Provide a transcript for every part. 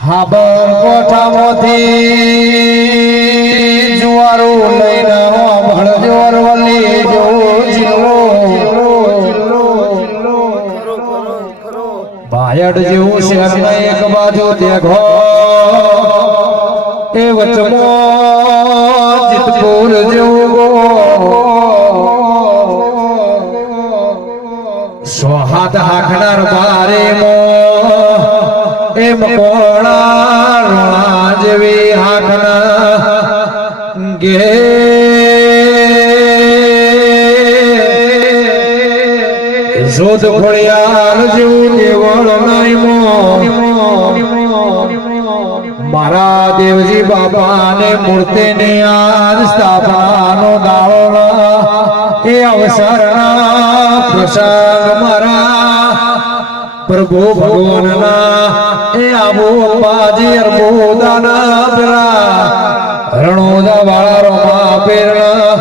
હાબર કોઠામાંથી જુવારું લઈને ભણજો વલી જો જિલ્લો બાયડ જેવું શહેર એક બાજુ દેખો એ વચમો જીતપુર જેવું સોહાત હાખનાર બારે એમ કોણા રોણા જેવી હાખના ગે જોધ ખોડિયાર જેવું દેવળ મારા દેવજી બાપાને મૂર્તિને આજ સ્થાપનાનો દાડો એ અવસરના પ્રસંગ મારા પ્રભુ ભગવાનના એ આબુ અંબાજી અર્બુદાના પેલા રણોદા વાળા રોમા પેરના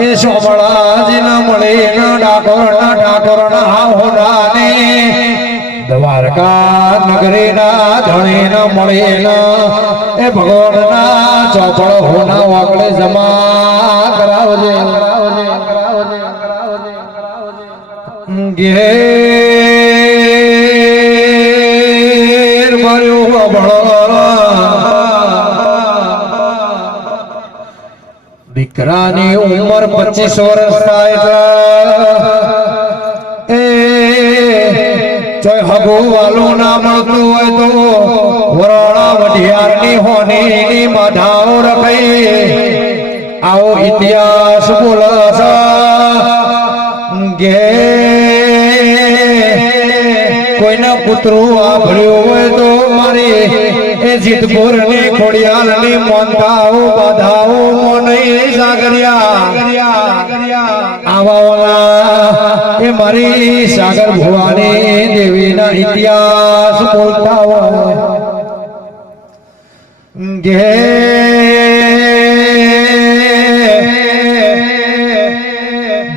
એ સોમળાજીના મળીના ઠાકોરના હોનાને દ્વારકા નગરીના ધણીના મળીના એ ભગવાનના ચોપડ હોના વાકડે જમા કરાવજે ઘેર ભર્યું દીકરાની ઉંમર 25 વર્ષ થાય એ ચોય હગો વાલો ના મળતું હોય તો વરાણા વઢિયારની હોની માધાઓ રખાઈ આવો ઇતિહાસ બોલસ ગે કોઈના પુત્રો આભળ્યો હોય તો મારી એ જીતપુર ની ખોડિયાલ ની મોનતાઓ બાધાઓ મોનઈ સાગરિયા આવા એ મારી સાગર ભુવાની દેવીના ઇતિહાસ બોલતા હોય ગે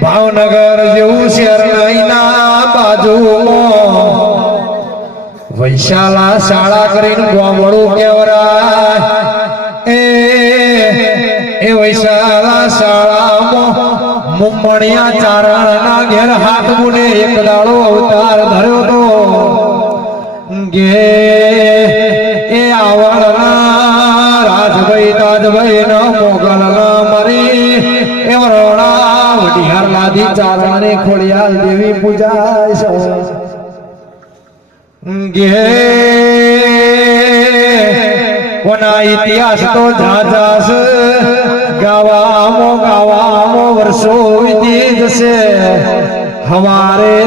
ભાવનગર જેવું શહેર નહીના બાજુમાં વૈશાલા શાળા કરીને ગામડું કેવરાય એ વૈશાલા શાળામાં મુમણિયા ચારણના ઘેર હાથ મુને એક દાડો અવતાર ધર્યો તો ગે એ આવડના રાજભાઈ તાજભાઈ ના મોગલ મારી એ વરોણા વઢિયાર લાદી ચારણે ખોડિયાલ દેવી પૂજાય ગે કોના ઇતિહાસ તો જાજાસ ગાવામો વર્ષો વીતી જશે હવારે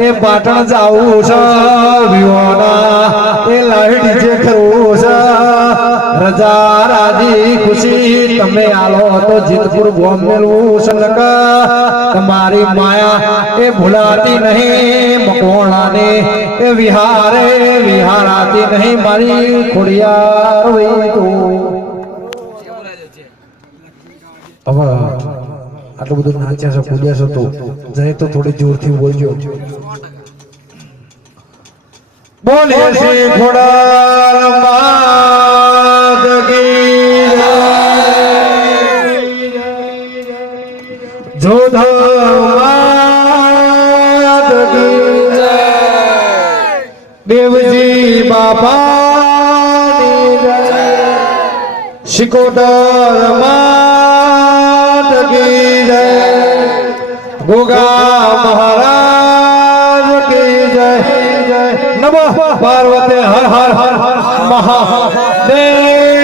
એ પાટણ જાવું છે વિવાના એ લાઈટ જે કરવું છે રજા રાજી ખુશી તમે આલો તો જીતપુર ગોમ મેળવું છે તમારી માયા એ ભૂલાતી નહીં મકોણાને એ વિહારાતી નહીં મારી ખોડિયાર હોય તો હવે આટલું બધું નાચ્યા છો કૂદ્યા છો તો જય તો થોડી જોરથી બોલજો બોલે છે ખોડિયાર માત કી જય જોધા માત કી જય દેવજી બાપાની જય શિકોતર માત કી જય ગોગા મહારાજ કી જય નમઃ પાર્વતી હર હર હર મહાદેવ